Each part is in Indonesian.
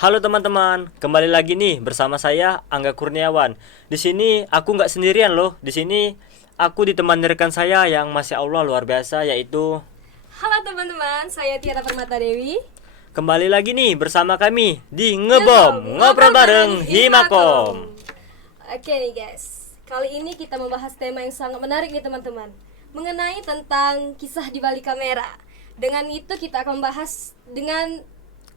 Halo teman-teman, kembali lagi nih bersama saya Angga Kurniawan. Di sini aku nggak sendirian loh. Di sini aku ditemani rekan saya yang masya Allah luar biasa, yaitu Halo teman-teman, saya Tiara Permata Dewi. kembali lagi nih bersama kami di Ngebom, Ngebom Ngobrol ngobrol bareng bareng Himakom. Himakom. Oke nih guys, kali ini kita membahas tema yang sangat menarik nih teman-teman, mengenai tentang kisah di balik kamera. Dengan itu kita akan membahas dengan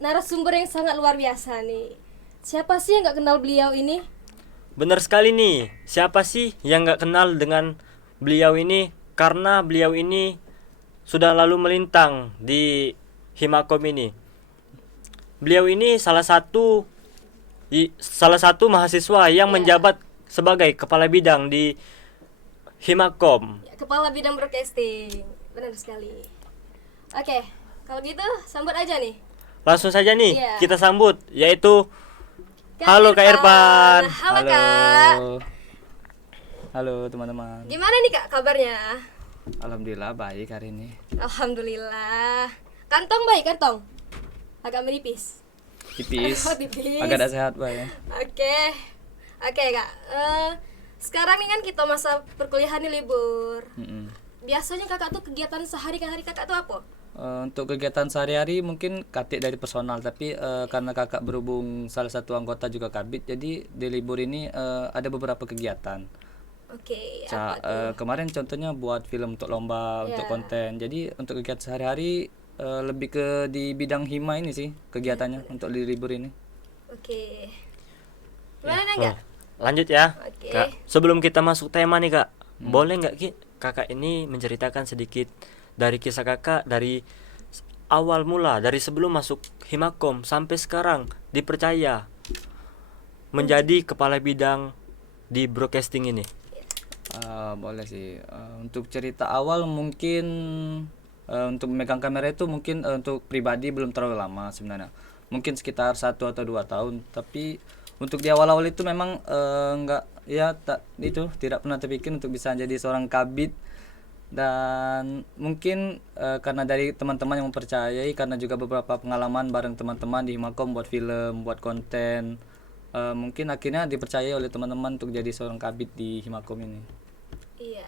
narasumber yang sangat luar biasa nih. Siapa sih yang gak kenal beliau ini? Bener sekali nih, siapa sih yang nggak kenal dengan beliau ini? Karena beliau ini sudah lalu melintang di Himakom ini. Beliau ini salah satu mahasiswa yang Ya, menjabat sebagai kepala bidang di Himakom. ya, Kepala Bidang Broadcasting. Benar sekali. Oke, kalau gitu sambut aja nih. Langsung saja nih Iya. kita sambut, yaitu Kak halo Kak Irfan. Halo Kak. Halo teman-teman. Gimana nih Kak kabarnya? Alhamdulillah baik hari ini. Alhamdulillah. Kantong baik kantong. Agak menipis. Tipis. Oh, tipis. Agak ada sehat Pak ya. Oke. Oke Kak. Sekarang nih kan kita masa perkuliahan nih libur. Mm-mm. Biasanya Kakak tuh kegiatan sehari-hari Kakak tuh apa? Untuk kegiatan sehari-hari mungkin katik dari personal tapi karena kakak berhubung salah satu anggota juga kabit jadi di libur ini ada beberapa kegiatan. Oke, apa tuh? Kemarin contohnya buat film untuk lomba untuk Ya. konten. Jadi untuk kegiatan sehari-hari lebih ke di bidang hima ini sih kegiatannya untuk di libur ini. Oke. Gimana Oh, enggak? lanjut ya. Oke. Kak, sebelum kita masuk tema nih Kak, boleh nggak Ki Kakak ini menceritakan sedikit dari kisah Kakak dari awal mula, dari sebelum masuk Himakom sampai sekarang dipercaya menjadi kepala bidang di broadcasting ini. Boleh sih. Untuk cerita awal mungkin untuk memegang kamera itu mungkin untuk pribadi belum terlalu lama sebenarnya. Mungkin sekitar 1 atau 2 tahun. Tapi untuk di awal-awal itu memang enggak ya tak itu tidak pernah terpikir untuk bisa jadi seorang kabit dan mungkin karena dari teman-teman yang mempercayai karena juga beberapa pengalaman bareng teman-teman di Himakom buat film, buat konten. Mungkin akhirnya dipercayai oleh teman-teman untuk jadi seorang kabit di Himakom ini. Iya.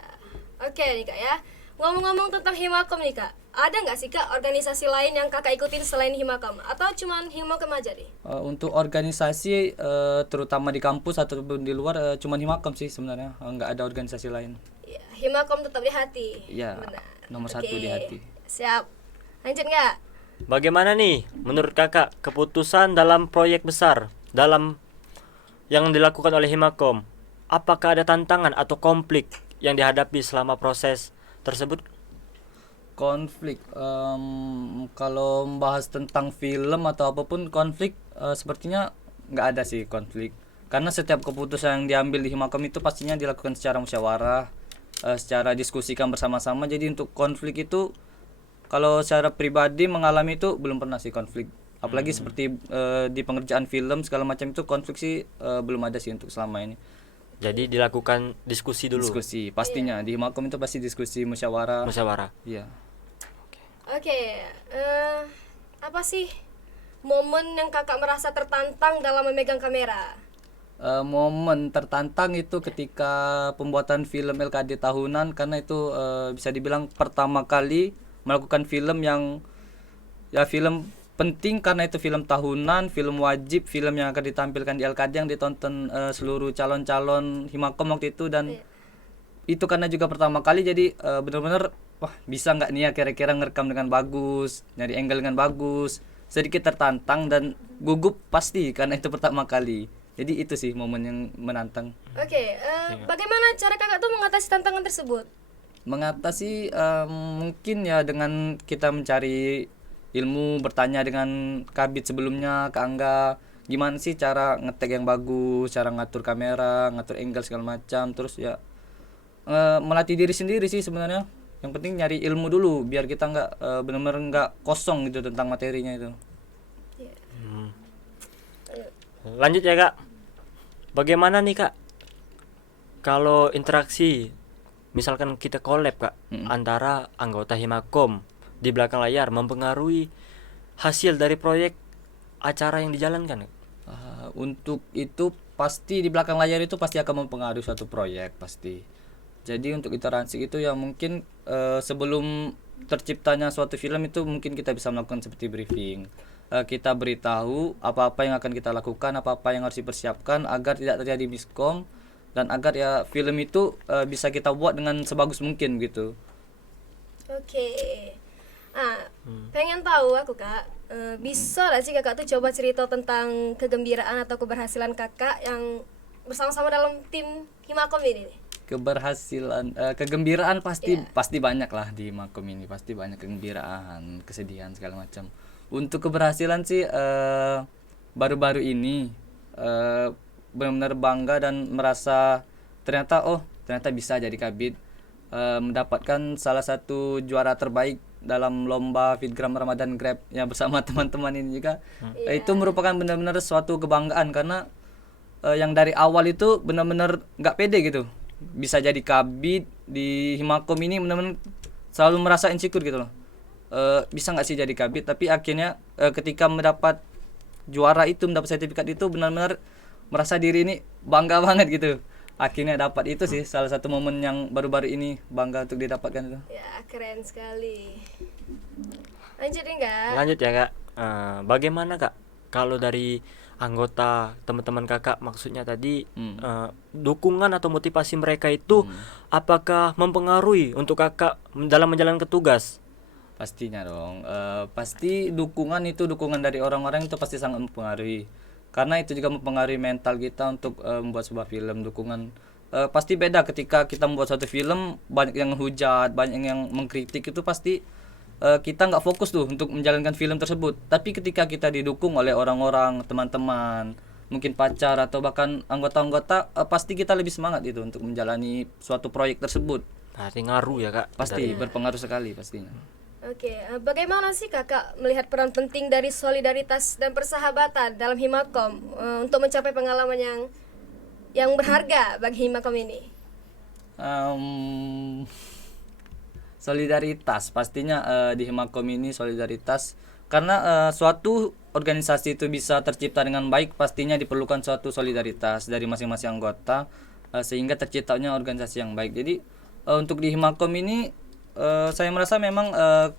Oke nih Kak ya. Ngomong-ngomong tentang Himakom nih Kak, ada nggak sih Kak organisasi lain yang Kakak ikutin selain Himakom? Atau cuman Himakom aja nih? Untuk organisasi terutama di kampus ataupun di luar cuman Himakom sih sebenarnya. Nggak ada organisasi lain. Iya, Himakom tetap di hati. Iya, Benar. nomor Oke, 1 di hati. Siap. Lanjut nggak? Bagaimana nih menurut Kakak keputusan dalam proyek besar dalam yang dilakukan oleh Himakom? Apakah ada tantangan atau konflik yang dihadapi selama proses tersebut? Konflik kalau membahas tentang film atau apapun konflik sepertinya nggak ada sih konflik. Karena setiap keputusan yang diambil di Himakom itu pastinya dilakukan secara musyawarah, secara diskusikan bersama-sama. Jadi untuk konflik itu kalau secara pribadi mengalami itu belum pernah sih konflik. Apalagi seperti di pengerjaan film segala macam itu konflik sih belum ada sih untuk selama ini. Jadi dilakukan diskusi dulu. Diskusi pastinya di Himakom itu pasti diskusi musyawarah. Musyawarah. Iya. Oke. Apa sih momen yang Kakak merasa tertantang dalam memegang kamera? Momen tertantang itu ketika pembuatan film LKD tahunan karena itu bisa dibilang pertama kali melakukan film yang ya film penting karena itu film tahunan, film wajib, film yang akan ditampilkan di LKD yang ditonton seluruh calon-calon Himakom waktu itu dan itu karena juga pertama kali jadi benar-benar wah bisa nggak nih ya kira-kira ngerekam dengan bagus, nyari angle dengan bagus, sedikit tertantang dan gugup pasti karena itu pertama kali. Jadi itu sih momen yang menantang. Oke. Bagaimana cara Kakak tuh mengatasi tantangan tersebut? Mengatasi mungkin ya dengan kita mencari ilmu, bertanya dengan kabit sebelumnya ke Angga gimana sih cara ngetek yang bagus, cara ngatur kamera, ngatur angle segala macam, terus ya melatih diri sendiri sih sebenarnya. Yang penting nyari ilmu dulu biar kita nggak benar-benar nggak kosong gitu tentang materinya itu. Lanjut ya Kak. Bagaimana nih Kak kalau interaksi, misalkan kita collab Kak, antara anggota Himakom di belakang layar mempengaruhi hasil dari proyek acara yang dijalankan? Untuk itu pasti di belakang layar itu pasti akan mempengaruhi suatu proyek pasti. Jadi untuk iteransi itu ya mungkin sebelum terciptanya suatu film itu mungkin kita bisa melakukan seperti briefing. Kita beritahu apa-apa yang akan kita lakukan, apa-apa yang harus dipersiapkan agar tidak terjadi miskom dan agar ya film itu bisa kita buat dengan sebagus mungkin gitu. Oke. Pengen tahu aku Kak, bisa gak sih Kakak tuh coba cerita tentang kegembiraan atau keberhasilan Kakak yang bersama-sama dalam tim Himakom ini nih? Keberhasilan, kegembiraan pasti banyak lah di Makom ini, pasti banyak kegembiraan, kesedihan segala macam. Untuk keberhasilan sih baru-baru ini benar-benar bangga dan merasa ternyata bisa jadi kabid, mendapatkan salah satu juara terbaik dalam lomba Fitgram Ramadan Grab yang bersama teman-teman ini juga. Itu merupakan benar-benar suatu kebanggaan karena yang dari awal itu benar-benar nggak pede gitu bisa jadi kabid di Himakom ini, benar-benar selalu merasa insecure gitu loh. Bisa nggak sih jadi kabid, tapi akhirnya ketika mendapat juara itu, mendapat sertifikat itu, benar-benar merasa diri ini bangga banget gitu. Akhirnya dapat itu sih salah satu momen yang baru-baru ini bangga untuk didapatkan itu. Ya, keren sekali. Lanjut enggak? Lanjut ya Kak. Bagaimana Kak kalau dari anggota teman-teman Kakak, maksudnya tadi dukungan atau motivasi mereka itu apakah mempengaruhi untuk Kakak dalam menjalankan tugas? Pastinya dong, pasti dukungan dari orang-orang itu pasti sangat mempengaruhi, karena itu juga mempengaruhi mental kita untuk membuat sebuah film. Dukungan pasti beda ketika kita membuat suatu film, banyak yang hujat, banyak yang mengkritik, itu pasti kita nggak fokus tuh untuk menjalankan film tersebut. Tapi ketika kita didukung oleh orang-orang, teman-teman, mungkin pacar atau bahkan anggota-anggota, pasti kita lebih semangat itu untuk menjalani suatu proyek tersebut. Berarti ngaruh ya Kak? Pasti berpengaruh sekali pastinya. Oke, bagaimana sih Kakak melihat peran penting dari solidaritas dan persahabatan dalam Himakom untuk mencapai pengalaman yang berharga bagi Himakom ini? Solidaritas pastinya di Himakom ini solidaritas, karena suatu organisasi itu bisa tercipta dengan baik pastinya diperlukan suatu solidaritas dari masing-masing anggota, sehingga terciptanya organisasi yang baik. Jadi untuk di Himakom ini saya merasa memang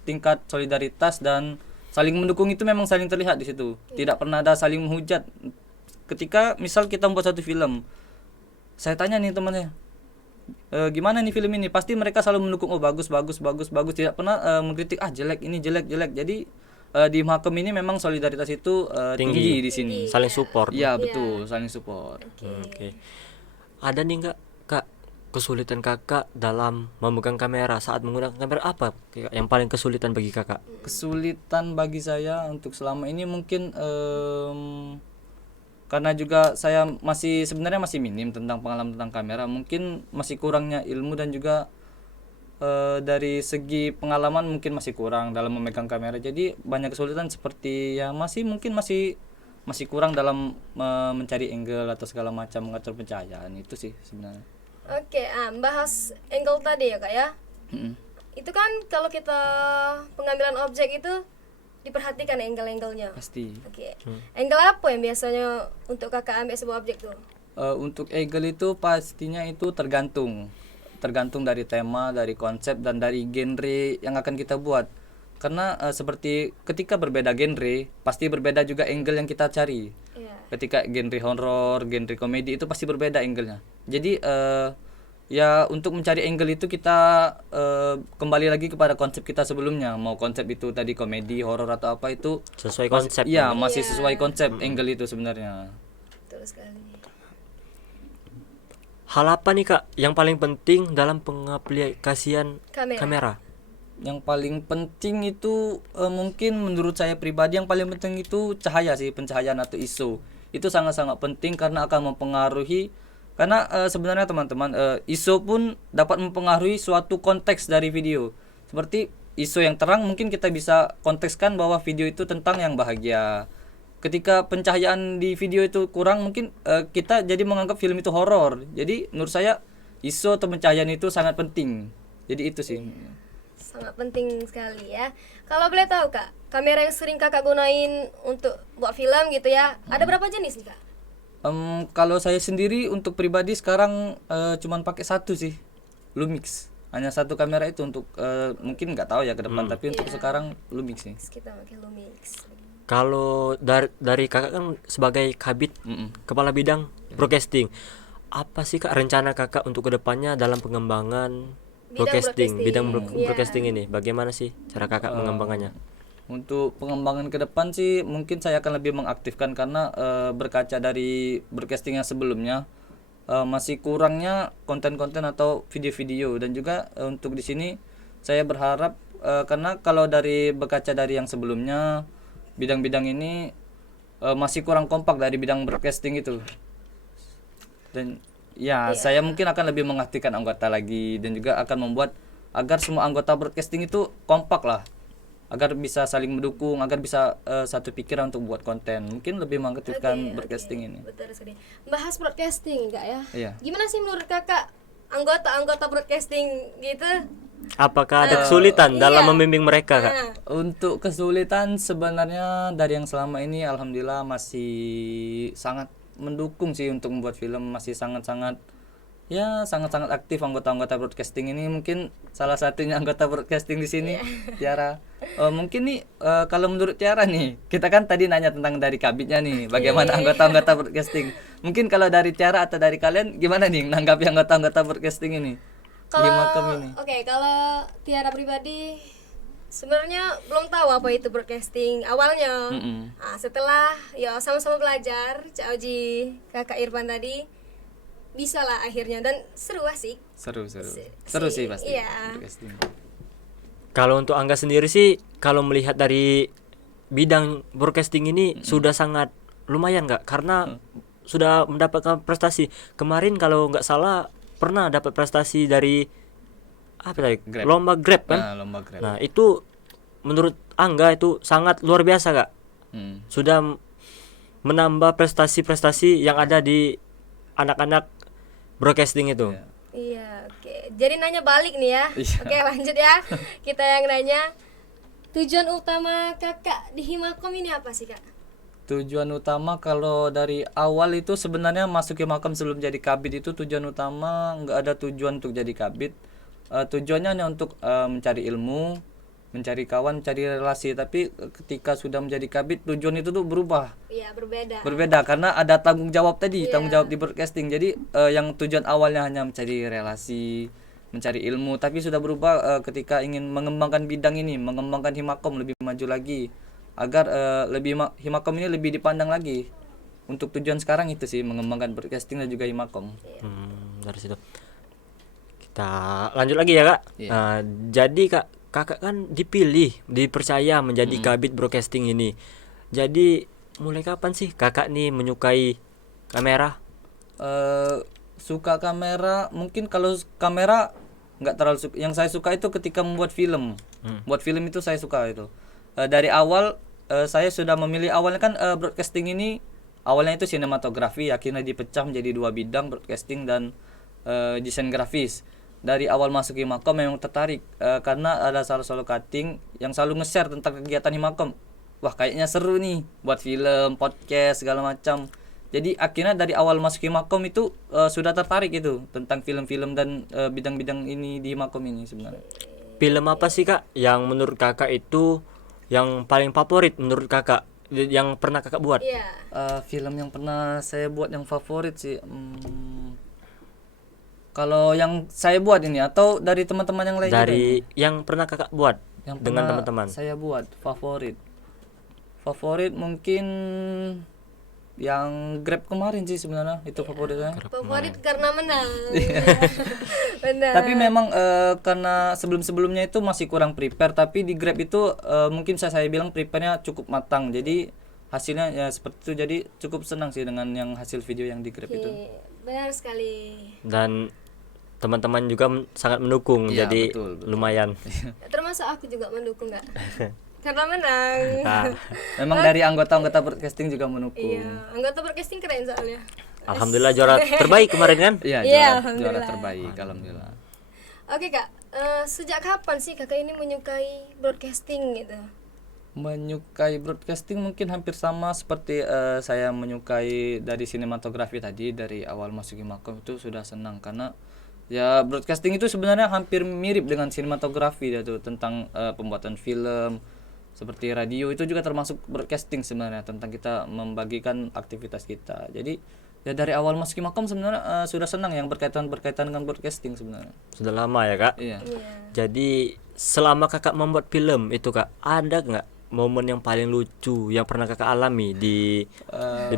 tingkat solidaritas dan saling mendukung itu memang saling terlihat di situ. Tidak pernah ada saling menghujat. Ketika misal kita membuat satu film, saya tanya nih temannya, gimana nih film ini? Pasti mereka selalu mendukung, oh bagus. Tidak pernah mengkritik, jelek ini, jelek. Jadi di Himakom ini memang solidaritas itu tinggi di sini. Saling support. Iya betul, saling support. Oke. Ada nih enggak Kak kesulitan Kakak dalam memegang kamera, saat menggunakan kamera apa yang paling kesulitan bagi Kakak? Kesulitan bagi saya untuk selama ini mungkin karena juga saya sebenarnya masih minim tentang pengalaman tentang kamera, mungkin masih kurangnya ilmu dan juga dari segi pengalaman mungkin masih kurang dalam memegang kamera. Jadi banyak kesulitan seperti ya masih kurang dalam mencari angle atau segala macam, mengatur pencahayaan, itu sih sebenarnya. Oke, bahas angle tadi ya Kak ya. Itu kan kalau kita pengambilan objek itu diperhatikan angle-angle-nya. Pasti. Oke. Angle apa yang biasanya untuk Kakak ambil sebuah objek tuh? Untuk angle itu pastinya itu tergantung dari tema, dari konsep dan dari genre yang akan kita buat. Karena seperti ketika berbeda genre, pasti berbeda juga angle yang kita cari. Ketika genre horror, genre komedi itu pasti berbeda angle-nya. Jadi ya untuk mencari angle itu kita kembali lagi kepada konsep kita sebelumnya. Mau konsep itu tadi komedi, horror atau apa, itu sesuai konsep. Iya, masih sesuai konsep angle itu sebenarnya. Betul sekali. Hal apa nih Kak yang paling penting dalam pengaplikasian kamera? Yang paling penting itu mungkin menurut saya pribadi yang paling penting itu cahaya sih, pencahayaan atau ISO. Itu sangat-sangat penting karena akan mempengaruhi, karena sebenarnya teman-teman ISO pun dapat mempengaruhi suatu konteks dari video. Seperti ISO yang terang mungkin kita bisa kontekskan bahwa video itu tentang yang bahagia. Ketika pencahayaan di video itu kurang, mungkin kita jadi menganggap film itu horor. Jadi menurut saya ISO atau pencahayaan itu sangat penting. Jadi itu sih. Sangat penting sekali ya. Kalau boleh tahu Kak, kamera yang sering Kakak gunain untuk buat film gitu ya, ada berapa jenis nih Kak? Kalau saya sendiri untuk pribadi sekarang cuman pakai satu sih, Lumix. Hanya satu kamera itu untuk mungkin nggak tahu ya ke depan, tapi untuk sekarang Lumix sih. Kita pakai Lumix. Kalau dari kakak kan sebagai kabit kepala bidang broadcasting, apa sih kak rencana kakak untuk kedepannya dalam pengembangan bidang broadcasting ini? Bagaimana sih cara kakak mengembangkannya? Untuk pengembangan ke depan sih mungkin saya akan lebih mengaktifkan karena berkaca dari broadcasting yang sebelumnya masih kurangnya konten-konten atau video-video, dan juga untuk di sini saya berharap karena kalau dari berkaca dari yang sebelumnya bidang-bidang ini masih kurang kompak dari bidang broadcasting itu, dan ya saya mungkin akan lebih mengaktifkan anggota lagi dan juga akan membuat agar semua anggota broadcasting itu kompak lah, agar bisa saling mendukung, agar bisa satu pikiran untuk buat konten. Mungkin lebih mengaktifkan broadcasting ini. Betul sekali. Bahas broadcasting Kak ya. Iya. Gimana sih menurut Kakak anggota broadcasting gitu? Apakah ada kesulitan dalam membimbing mereka kak? Untuk kesulitan sebenarnya dari yang selama ini alhamdulillah masih sangat mendukung sih untuk membuat film, masih sangat-sangat aktif anggota-anggota broadcasting ini. Mungkin salah satunya anggota broadcasting di sini Tiara. Mungkin nih kalau menurut Tiara nih, kita kan tadi nanya tentang dari kabitnya nih, bagaimana anggota-anggota broadcasting. Mungkin kalau dari Tiara atau dari kalian gimana nih nanggapi anggota-anggota broadcasting ini? Oke, kalau Tiara pribadi sebenarnya belum tahu apa itu broadcasting awalnya. Nah, setelah ya sama-sama belajar, Cak Oji, Kakak Irfan tadi, bisa lah akhirnya, dan seru asik. Seru sih pasti. Iya. Broadcasting. Kalau untuk Angga sendiri sih, kalau melihat dari bidang broadcasting ini sudah sangat lumayan nggak? Karena sudah mendapatkan prestasi. Kemarin kalau nggak salah pernah dapat prestasi dari apa tadi? Grab. Lomba Grab kan? Lomba Grab. Nah itu menurut Angga itu sangat luar biasa kak. Sudah menambah prestasi-prestasi yang ada di anak-anak broadcasting itu. Iya, oke. Jadi nanya balik nih ya. Iya. Oke, lanjut ya. Kita yang nanya, tujuan utama Kakak di Himakom ini apa sih, Kak? Tujuan utama kalau dari awal itu sebenarnya masuk Himakom sebelum jadi kabit itu tujuan utama nggak ada tujuan untuk jadi kabit. Tujuannya hanya untuk mencari ilmu, mencari kawan, mencari relasi. Tapi ketika sudah menjadi kabit, tujuan itu tuh berubah. Iya, berbeda. Berbeda karena ada tanggung jawab tadi, tanggung jawab di broadcasting. Jadi yang tujuan awalnya hanya mencari relasi, mencari ilmu, tapi sudah berubah ketika ingin mengembangkan bidang ini, mengembangkan Himakom lebih maju lagi, agar Himakom ini lebih dipandang lagi. Untuk tujuan sekarang itu sih, mengembangkan broadcasting dan juga Himakom. Dari situ kita lanjut lagi ya kak. Jadi kakak kan dipercaya menjadi kabit broadcasting ini. Jadi mulai kapan sih kakak nih menyukai kamera? Suka kamera, mungkin kalau kamera nggak terlalu suka. Yang saya suka itu ketika membuat film. Buat film itu saya suka itu. Dari awal saya sudah memilih, awalnya kan broadcasting ini awalnya itu sinematografi, akhirnya dipecah menjadi dua bidang, broadcasting dan desain grafis. Dari awal masuk Himakom memang tertarik karena ada salah satu cutting yang selalu nge-share tentang kegiatan Himakom. Wah, kayaknya seru nih buat film, podcast segala macam. Jadi akhirnya dari awal masuk Himakom itu sudah tertarik itu tentang film-film dan bidang-bidang ini di Himakom ini sebenarnya. Film apa sih kak yang menurut kakak itu yang paling favorit menurut kakak yang pernah kakak buat? Iya. Film yang pernah saya buat yang favorit sih, kalau yang saya buat ini atau dari teman-teman yang lain? Dari yang pernah kakak buat yang dengan pernah teman-teman. saya buat favorit mungkin yang Grab kemarin sih sebenarnya, itu favorit saya. Favorit karena menang. Benar. Tapi memang karena sebelum-sebelumnya itu masih kurang prepare, tapi di Grab itu mungkin saya bilang prepare-nya cukup matang. Jadi hasilnya ya seperti itu. Jadi cukup senang sih dengan yang hasil video yang di Grab itu. Benar sekali. Dan teman-teman juga sangat mendukung. Iya, jadi betul. lumayan. Termasuk aku juga mendukung, Kak. Karena menang. Nah, Memang dari anggota-anggota broadcasting juga mendukung. Iya, anggota broadcasting keren soalnya. alhamdulillah juara terbaik kemarin kan? Iya, Iya, juara alhamdulillah. terbaik, alhamdulillah. Oke kak, sejak kapan sih kakak ini menyukai broadcasting gitu? Menyukai broadcasting mungkin hampir sama seperti saya menyukai dari sinematografi tadi. Dari awal masuk Himakom itu sudah senang karena ya broadcasting itu sebenarnya hampir mirip dengan sinematografi ya tuh, tentang pembuatan film. Seperti radio itu juga termasuk broadcasting sebenarnya, tentang kita membagikan aktivitas kita. Jadi ya dari awal masuk Himakom sebenarnya sudah senang yang berkaitan dengan broadcasting sebenarnya. Sudah lama ya kak. Iya. Jadi selama kakak membuat film itu kak, ada nggak momen yang paling lucu yang pernah kakak alami di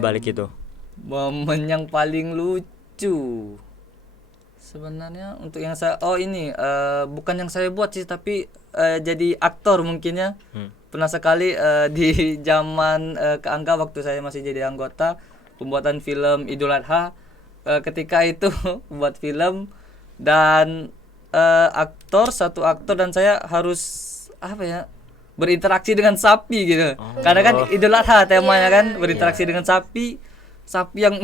balik itu? Momen yang paling lucu sebenarnya untuk yang saya ini bukan yang saya buat sih, tapi jadi aktor mungkin ya. Pernah sekali di zaman ke Angga waktu saya masih jadi anggota pembuatan film Idul Adha, ketika itu buat film dan satu aktor dan saya harus apa ya, berinteraksi dengan sapi gitu. Karena kan Idul Adha temanya kan berinteraksi dengan sapi yang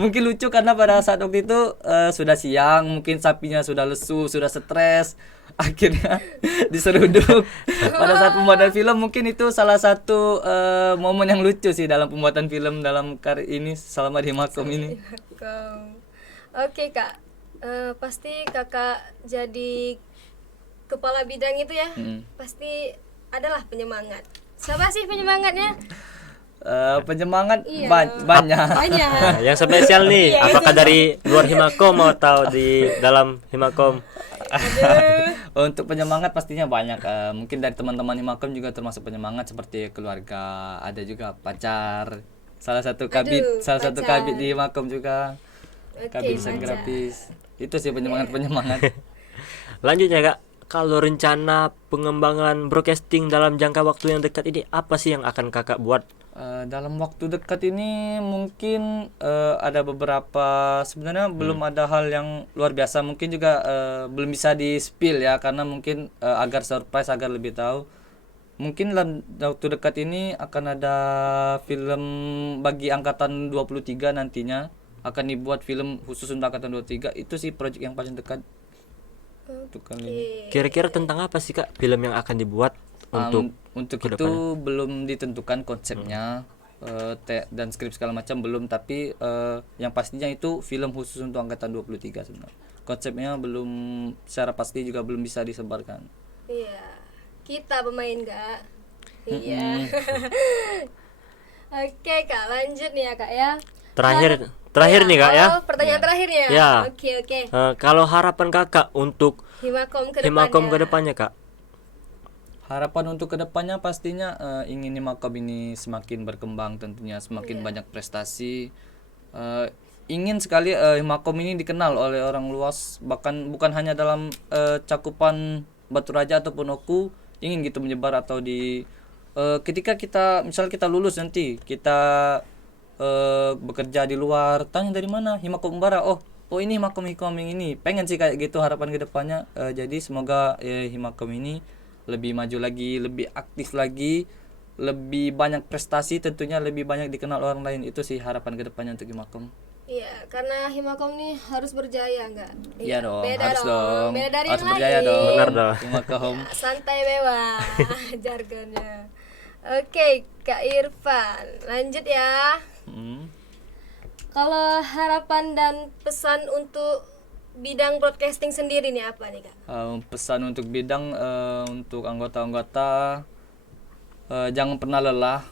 mungkin lucu karena pada saat waktu itu sudah siang, mungkin sapinya sudah lesu, sudah stres, akhirnya diseruduk. Pada saat pembuatan film mungkin itu salah satu momen yang lucu sih dalam pembuatan film dalam karya ini selama di Himakom ini. Oke kak, pasti kakak jadi kepala bidang itu ya, pasti adalah penyemangat. Siapa sih penyemangatnya? Penyemangat Iya. banyak. Nah, yang spesial nih, apakah dari luar Himakom atau di dalam Himakom? Untuk penyemangat pastinya banyak. Mungkin dari teman-teman Himakom juga termasuk penyemangat, seperti keluarga, ada juga pacar. Salah satu kabit di Himakom juga. Oke, Kabit desain pacar. grafis. Itu sih penyemangat. Lanjutnya kak, kalau rencana pengembangan broadcasting dalam jangka waktu yang dekat ini apa sih yang akan kakak buat? Dalam waktu dekat ini mungkin ada beberapa, sebenarnya belum ada hal yang luar biasa, mungkin juga belum bisa di spill ya, karena mungkin agar surprise, agar lebih tahu. Mungkin dalam waktu dekat ini akan ada film bagi angkatan 23 nantinya, akan dibuat film khusus untuk angkatan 23. Itu sih proyek yang paling dekat untuk kali ini. Kira-kira tentang apa sih kak film yang akan dibuat Untuk itu belum ditentukan konsepnya, dan skrip segala macam belum, tapi yang pastinya itu film khusus untuk angkatan 23 sebenarnya. Konsepnya belum secara pasti juga belum bisa disebarkan. Iya, kita pemain kak. Iya. Oke kak, lanjut nih ya kak ya. Terakhir nih kak ya. Pertanyaan terakhirnya. Ya. Oke. Kalau harapan kakak untuk Himakom ke depannya kak? Harapan untuk kedepannya pastinya ingin Himakom ini semakin berkembang, tentunya semakin banyak prestasi. Ingin sekali Himakom ini dikenal oleh orang luas, bahkan bukan hanya dalam cakupan Batu Raja ataupun Oku, ingin gitu menyebar atau di ketika misalnya kita lulus nanti, kita bekerja di luar, tanya dari mana, Himakom Umbara, oh ini Himakom ini, pengen sih kayak gitu harapan kedepannya. Jadi semoga Himakom ini lebih maju lagi, lebih aktif lagi, lebih banyak prestasi, tentunya lebih banyak dikenal orang lain. Itu sih harapan kedepannya untuk Himakom. Iya, karena Himakom ini harus berjaya enggak? Iya dong, beda harus dong. Beda dari Harus yang berjaya lain. dong. Benar dong. Himakom. Santai bebas jargonnya. Oke, Kak Irfan, lanjut ya. Kalau harapan dan pesan untuk bidang broadcasting sendiri nih apa nih Kak? Pesan untuk bidang untuk anggota-anggota jangan pernah lelah,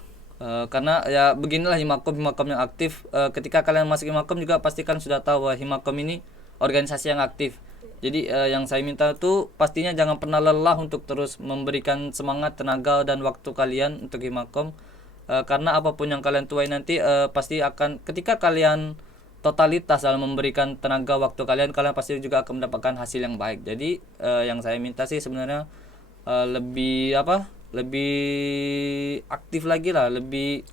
karena ya beginilah Himakom yang aktif. Ketika kalian masuk Himakom juga pastikan sudah tahu bahwa Himakom ini organisasi yang aktif. Jadi yang saya minta tuh pastinya jangan pernah lelah untuk terus memberikan semangat, tenaga dan waktu kalian untuk Himakom. Karena apapun yang kalian tuai nanti pasti akan, ketika kalian totalitas dalam memberikan tenaga waktu kalian pasti juga akan mendapatkan hasil yang baik. Jadi yang saya minta sih sebenarnya lebih aktif lagi lah, lebih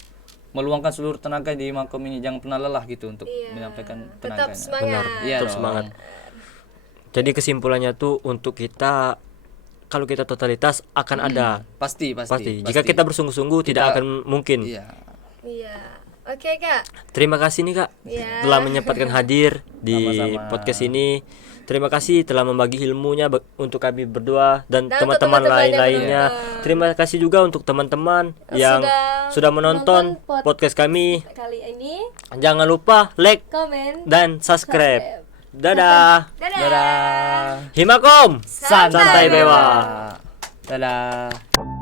meluangkan seluruh tenaga di Himakom ini, jangan pernah lelah gitu untuk menyampaikan tenaganya. Tetap semangat. Iya Tetap dong. semangat. Jadi kesimpulannya tuh untuk kita, kalau kita totalitas akan ada Pasti. Jika kita bersungguh-sungguh tidak akan mungkin. Iya. Iya. Oke Kak. Terima kasih nih kak Iya. telah menyempatkan hadir di Sama-sama. podcast ini. Terima kasih telah membagi ilmunya untuk kami berdua dan Dan untuk teman-teman teman-teman yang lain-lainnya. menonton. Terima kasih juga untuk teman-teman yang sudah menonton podcast kami. Kali ini Jangan lupa like komen dan subscribe. Dadah. dadah. Himakom. Santai Santai Bewa. Bewa. Dadah.